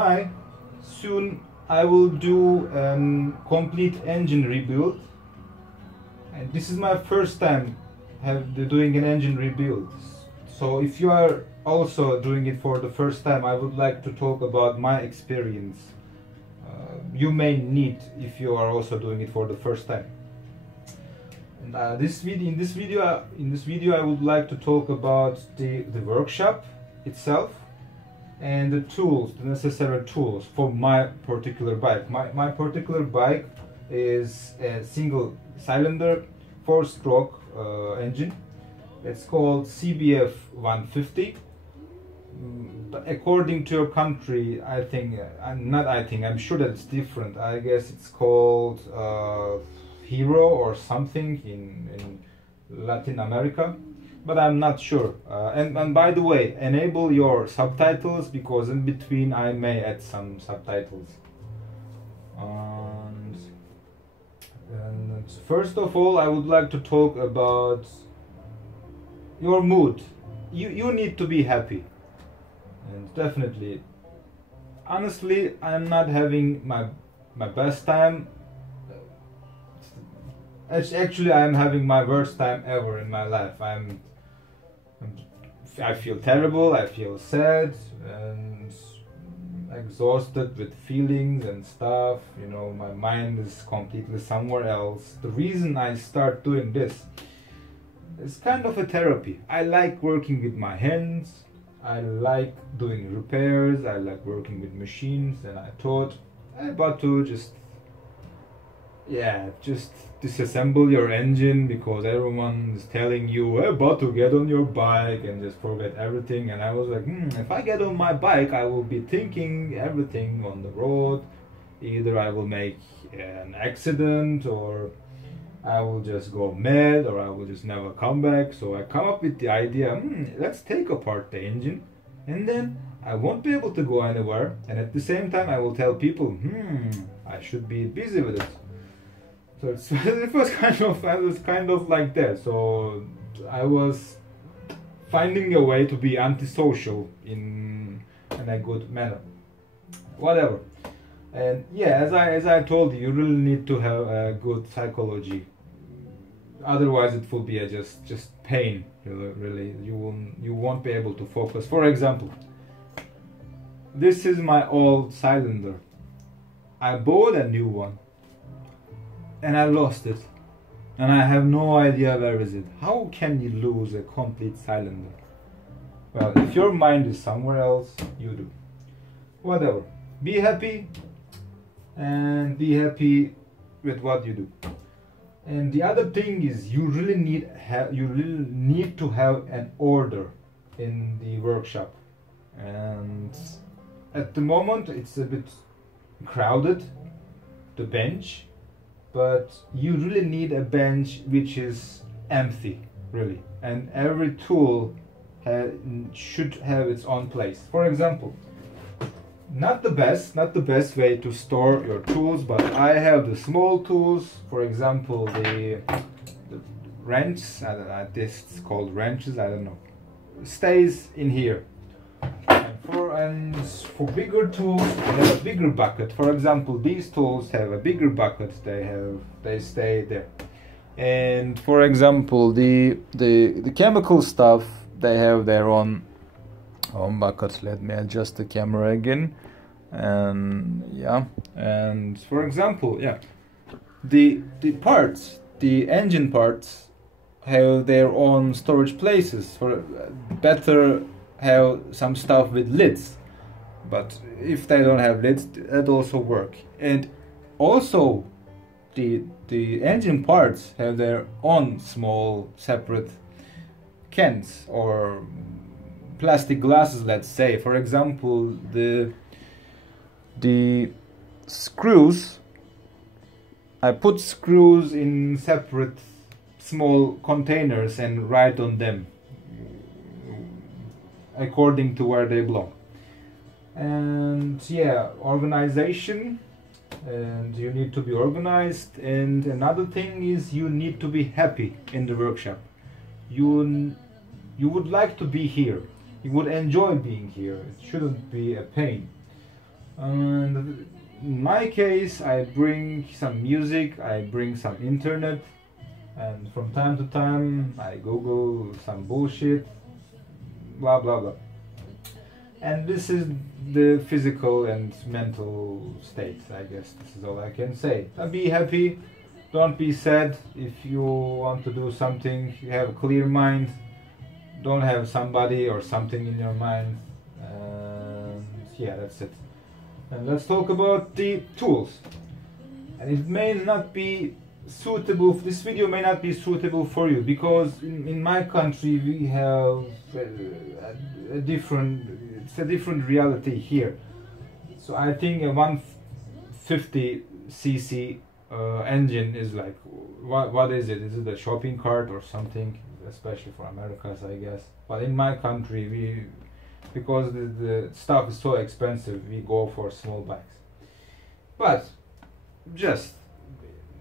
Hi, soon I will do a complete engine rebuild, and this is my first time doing an engine rebuild. So if you are also doing it for the first time, I would like to talk about my experience. You may need if you are also doing it for the first time. And in this video I would like to talk about the workshop itself and the tools, the necessary tools for my particular bike. My particular bike is a single cylinder 4-stroke engine. It's called CBF 150. But according to your country, I'm sure that it's different. I guess it's called Hero or something in Latin America, but I'm not sure. And by the way, enable your subtitles, because in between I may add some subtitles. And first of all, I would like to talk about your mood. You need to be happy. And definitely, honestly, I'm not having my best time. Actually, I'm having my worst time ever in my life. I feel terrible, I feel sad and exhausted with feelings and stuff. You know, my mind is completely somewhere else. The reason I start doing this is kind of a therapy. I like working with my hands. I like doing repairs, I like working with machines, and I thought about to just disassemble your engine, because everyone is telling you about to get on your bike and just forget everything. And I was like, if I get on my bike, I will be thinking everything on the road. Either I will make an accident, or I will just go mad, or I will just never come back. So I come up with the idea, let's take apart the engine, and then I won't be able to go anywhere, and at the same time I will tell people, I should be busy with it. So it was kind of like that. So I was finding a way to be antisocial in a good manner. Whatever. And yeah, as I told you, you really need to have a good psychology. Otherwise, it will be just pain. Really, you won't be able to focus. For example, this is my old cylinder. I bought a new one, and I lost it, and I have no idea where is it. How can you lose a complete cylinder? Well, if your mind is somewhere else, you do. Whatever. Be happy. And be happy with what you do. And the other thing is, you really need to have an order in the workshop. And at the moment it's a bit crowded, the bench, but you really need a bench which is empty, really. And every tool should have its own place. For example, not the best way to store your tools, but I have the small tools. For example, the wrench, this is called wrenches, I don't know, stays in here. And for bigger tools, they have a bigger bucket. For example, these tools have a bigger bucket. They stay there. And for example, the chemical stuff, they have their own buckets. Let me adjust the camera again. And yeah, and for example, the parts, the engine parts, have their own storage places. For better have some stuff with lids, but if they don't have lids, that also work. And also the engine parts have their own small separate cans or plastic glasses, let's say. For example, the screws, I put screws in separate small containers and write on them according to where they belong. And yeah, organization, and you need to be organized. And another thing is, you need to be happy in the workshop. You would like to be here. You would enjoy being here. It shouldn't be a pain. And in my case, I bring some music, I bring some internet, and from time to time I Google some bullshit, blah blah blah. And this is the physical and mental state, I guess. This is all I can say. Be happy, don't be sad. If you want to do something, you have a clear mind. Don't have somebody or something in your mind. Yeah, that's it. And let's talk about the tools. And it may not be suitable, this video may not be suitable for you, because in my country we have a different reality here. So I think a 150cc engine is like, what is it? Is it a shopping cart or something? Especially for Americas, I guess. But in my country, because the stuff is so expensive, we go for small bikes. But just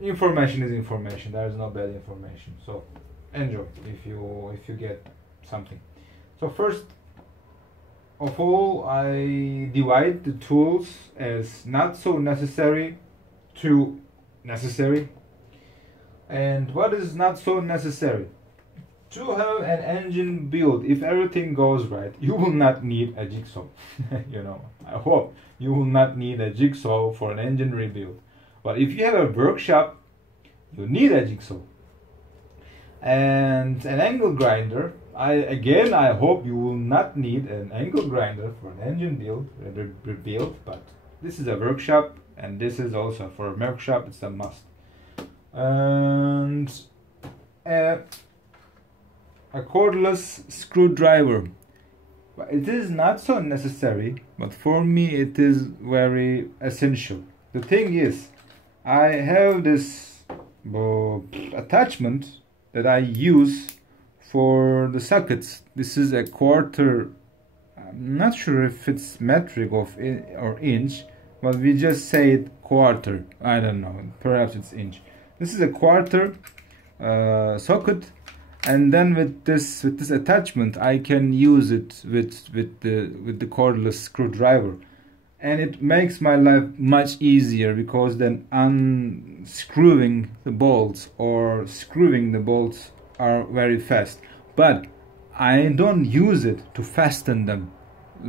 information is information. There is no bad information. So enjoy if you get something. So first of all, I divide the tools as not so necessary to necessary. And what is not so necessary? To have an engine build, if everything goes right, you will not need a jigsaw. You know, I hope you will not need a jigsaw for an engine rebuild. But if you have a workshop, you need a jigsaw. And an angle grinder, I hope you will not need an angle grinder for an engine rebuild, but this is a workshop, and this is also for a workshop, it's a must. And a cordless screwdriver. It is not so necessary, but for me it is very essential. The thing is, I have this attachment that I use for the sockets. This is a quarter, I'm not sure if it's metric or inch, but we just say it quarter. I don't know, perhaps it's inch. This is a quarter socket. And then with this attachment, I can use it with the cordless screwdriver, and it makes my life much easier, because then unscrewing the bolts or screwing the bolts are very fast. But I don't use it to fasten them,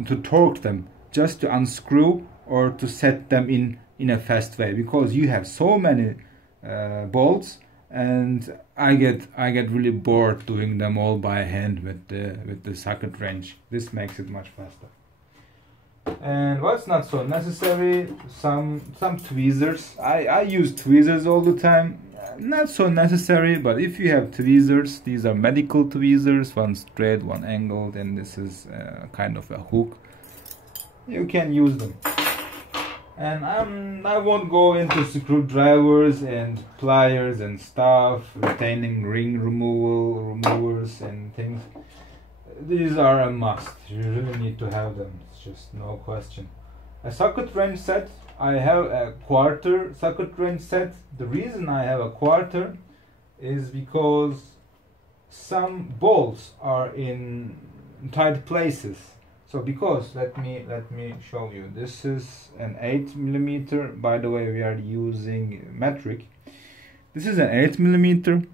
to torque them, just to unscrew or to set them in a fast way, because you have so many bolts. And I get really bored doing them all by hand with the socket wrench. This makes it much faster. And what's not so necessary? Some tweezers. I use tweezers all the time. Not so necessary, but if you have tweezers, these are medical tweezers, one straight, one angled, and this is kind of a hook. You can use them. And I won't go into screwdrivers and pliers and stuff, retaining ring removers and things. These are a must. You really need to have them. It's just no question. A socket wrench set. I have a quarter socket wrench set. The reason I have a quarter is because some bolts are in tight places. So because, let me show you. This is an 8mm. By the way, we are using metric. This is an 8mm,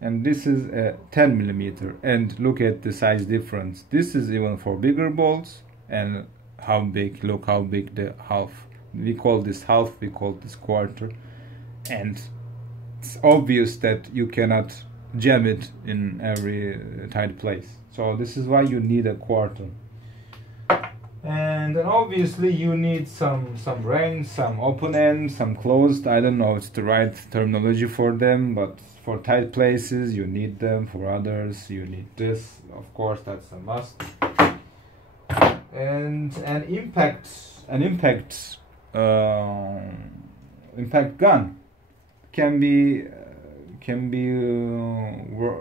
and this is a 10mm. And look at the size difference. This is even for bigger bolts. And how big? Look how big the half. We call this half. We call this quarter. And it's obvious that you cannot jam it in every tight place. So this is why you need a quarter. And then obviously you need some range, some open end, some closed. I don't know if it's the right terminology for them, but for tight places you need them. For others you need this. Of course, that's a must. And an impact gun can be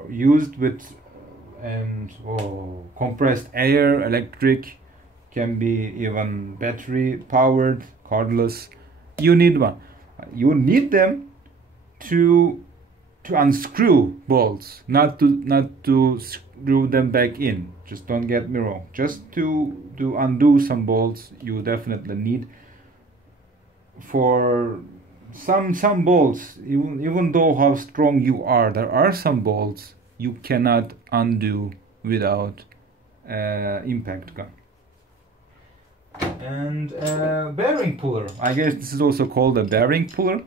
used with compressed air, electric. Can be even battery powered, cordless. You need one. You need them to unscrew bolts, not to screw them back in. Just don't get me wrong. Just to undo some bolts, you definitely need for some bolts, even though how strong you are, there are some bolts you cannot undo without impact gun. And bearing puller, I guess this is also called a bearing puller.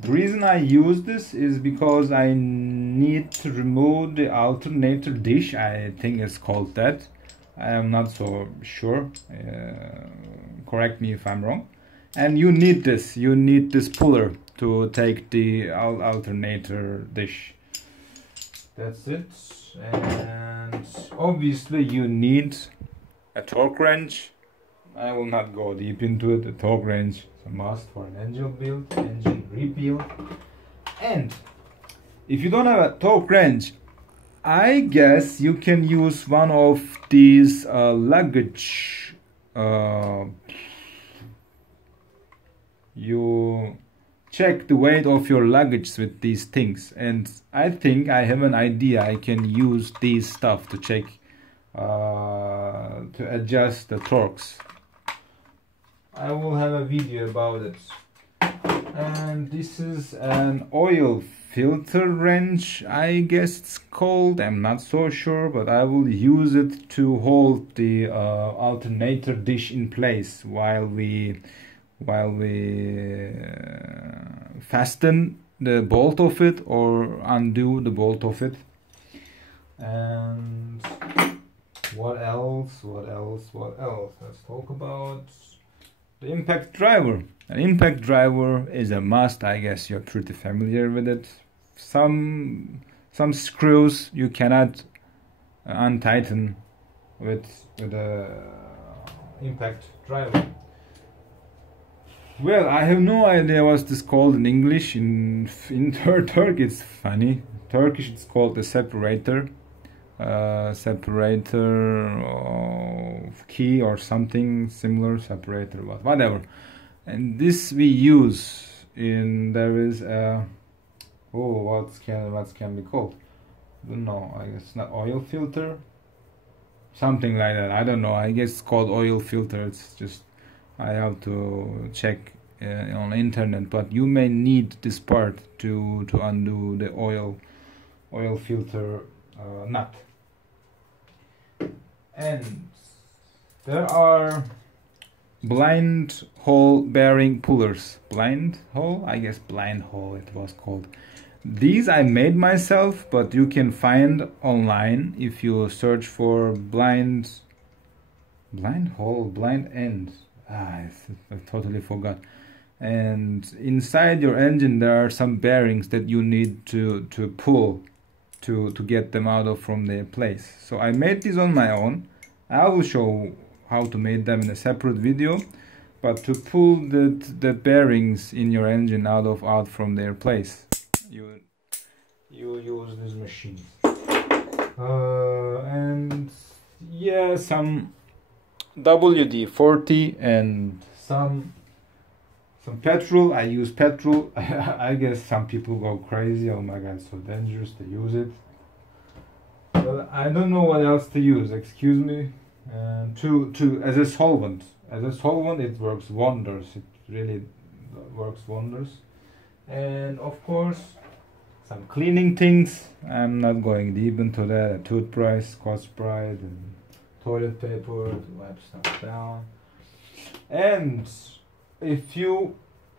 The reason I use this is because I need to remove the alternator dish. I think it's called that. I am not so sure. Correct me if I'm wrong. And you need this puller to take the alternator dish. That's it. And obviously you need a torque wrench. I will not go deep into it. The torque wrench is a must for an engine build, engine rebuild. And if you don't have a torque wrench, I guess you can use one of these luggage. You check the weight of your luggage with these things, and I think I have an idea. I can use these stuff to check, to adjust the torques. I will have a video about it. And this is an oil filter wrench, I guess it's called. I'm not so sure, but I will use it to hold the alternator dish in place while we fasten the bolt of it or undo the bolt of it. And what else? Let's talk about the impact driver. An impact driver is a must. I guess you're pretty familiar with it. Some screws you cannot untighten with a impact driver. Well, I have no idea what's this called in English. In Turkish it's funny. Turkish it's called a separator. Key or something similar, separator, but whatever. And this we use in, there is a, what can be called? I don't know. I guess not oil filter, something like that. I don't know. I guess it's called oil filter. It's just, I have to check on the internet. But you may need this part to undo the oil filter nut. And there are blind hole bearing pullers. Blind hole? I guess blind hole it was called. These I made myself, but you can find online if you search for blind hole, blind end. I totally forgot. And inside your engine there are some bearings that you need to pull to get them out of from their place. So I made these on my own. I will show how to make them in a separate video, but to pull the bearings in your engine out from their place, you use these machines. And yeah, some WD-40 and some petrol. I use petrol. I guess some people go crazy. Oh my god, it's so dangerous to use it. But I don't know what else to use. Excuse me. As a solvent. It works wonders. It really works wonders. And of course, some cleaning things. I'm not going deep into that. A toothbrush, Scotch Brite, and toilet paper to wipe stuff down. And if you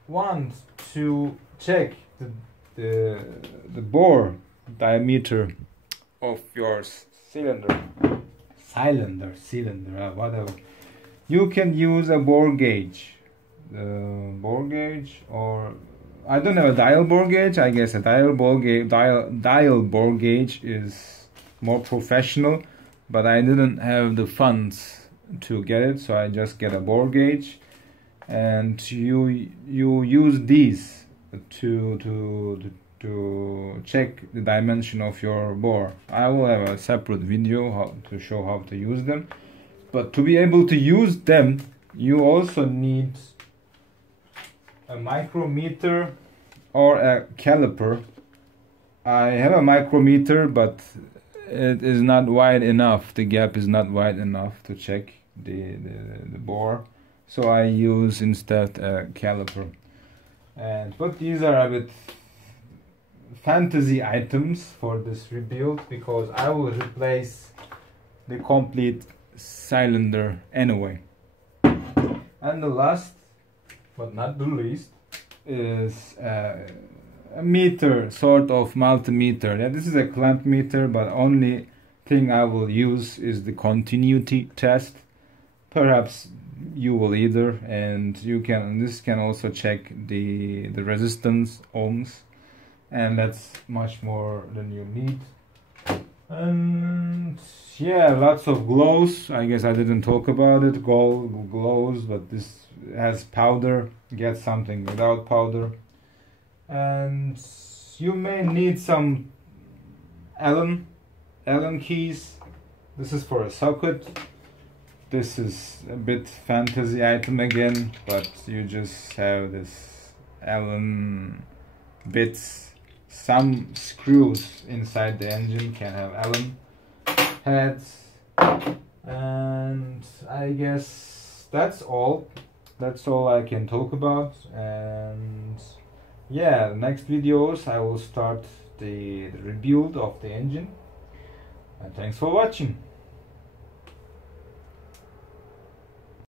want to check the bore diameter of your cylinder, whatever, you can use a bore gauge. Or I don't have a dial bore gauge. I guess a dial bore gauge is more professional, but I didn't have the funds to get it, so I just get a bore gauge. And you use these to check the dimension of your bore. I will have a separate video to show how to use them. But to be able to use them, you also need a micrometer or a caliper. I have a micrometer, but it is not wide enough. The gap is not wide enough to check the bore. So I use instead a caliper. But these are a bit fantasy items for this rebuild, because I will replace the complete cylinder anyway. And the last but not the least is a meter, sort of multimeter. Yeah, this is a clamp meter, but only thing I will use is the continuity test. Perhaps you will either, and this can also check the resistance ohms, and that's much more than you need. And yeah, lots of glows. I guess I didn't talk about it. Gold glows, but this has powder. Get something without powder. And you may need some Allen keys. This is for a socket. This is a bit fantasy item again, but you just have this Allen bits. Some screws inside the engine can have Allen heads, and I guess that's all I can talk about. And yeah, the next videos I will start the rebuild of the engine, and thanks for watching.